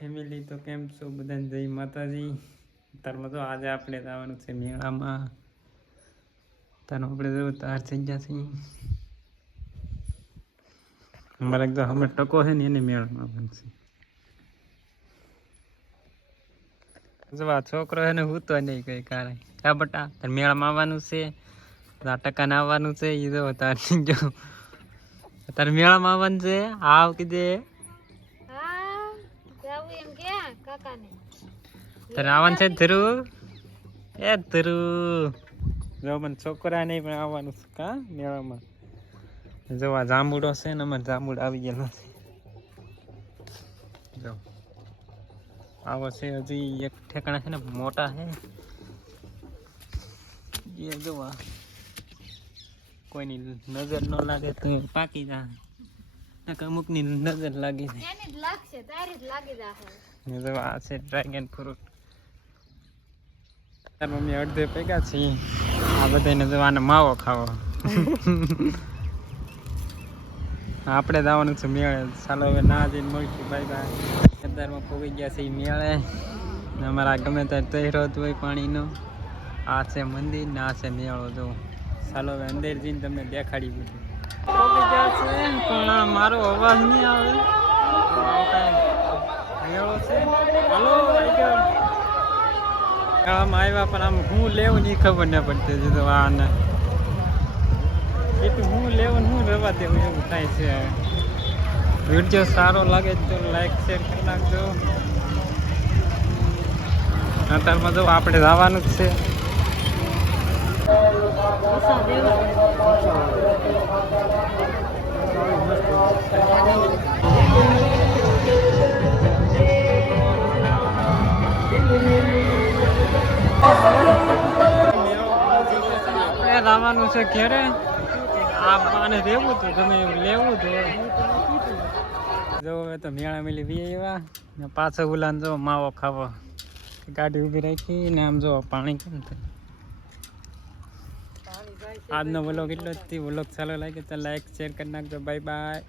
Family તો કેમ છો બધાને જય માતાજી. તારમાં તો આજે આપણે જવાનું છે મેળામાં. તાર આપણે જો તાર થઈ ગયા છે અમારે જો અમે ટકો છે ને એને મેળામાં આવવાનું છે. જો આ છોકરો એને હું તો નહીં કઈ કારણ કા બટા તાર મેળામાં આવવાનું છે, આ ટકાને આવવાનું છે. એ જો તાર જો તાર મેળામાં આવવાનું છે. આવ કીધે તારે આવવાનું છે ધ્રુવ. એ ધ્રુવ જો મને છોકરા નહીં પણ આવવાનું છે કા મેળામાં. જો આ જાંબુડો છે ને અમારે જાંબુડ આવી ગયેલો છે. જો આવો છે હજી એક ઠેકાણા છે ને મોટા છે એ જોવા કોઈની નજર ન લાગે તો પાકી જાય, અમુકની નજર લાગી જાય. આ છે ડ્રેગન ફ્રૂટ. તાર મમ્મી અડધે પૈકા છે. આ બધાને જવાનો માવો ખાવો. આપણે જવાનું છે મેળે. ચાલો હવે ના જઈને મળશું. Bye bye. અત્યારમાં પહોંચી ગયા છે મેળે. અમારા ગમે ત્યાં તહેરો હોય પાણીનો. આ છે મંદિર ને આ છે મેળો. જો ચાલો હવે અંદર જઈને તમને દેખાડી બધું. પહોંચી ગયા છે પણ મારો અવાજ નહીં આવે. મેળો છે. હલો મેળામાં આવ્યા પણ આમ હું લેવું નહીં ખબર ના પડતી. જો આને એટલું હું લેવું હું રવા દેવું એવું થાય છે. વિડીયો સારો લાગે તો લાઈક શેર કરી નાખજો. અત્યારમાં જો આપણે જવાનું જ છે. લાવવાનું છે ઘેરે. આને રહેવું હતું ગમે એવું લેવું હતું. જો હવે તો મેળા મેલી વી આવ્યા ને પાછો ઉલાન જો માવો ખાવો. ગાડી ઊભી રાખી ને આમ જો પાણી કેમ થાય. આજનો વ્લોગ એટલો જ. વ્લોગ સારો લાગે તો લાઈક શેર કરી નાખજો. Bye bye.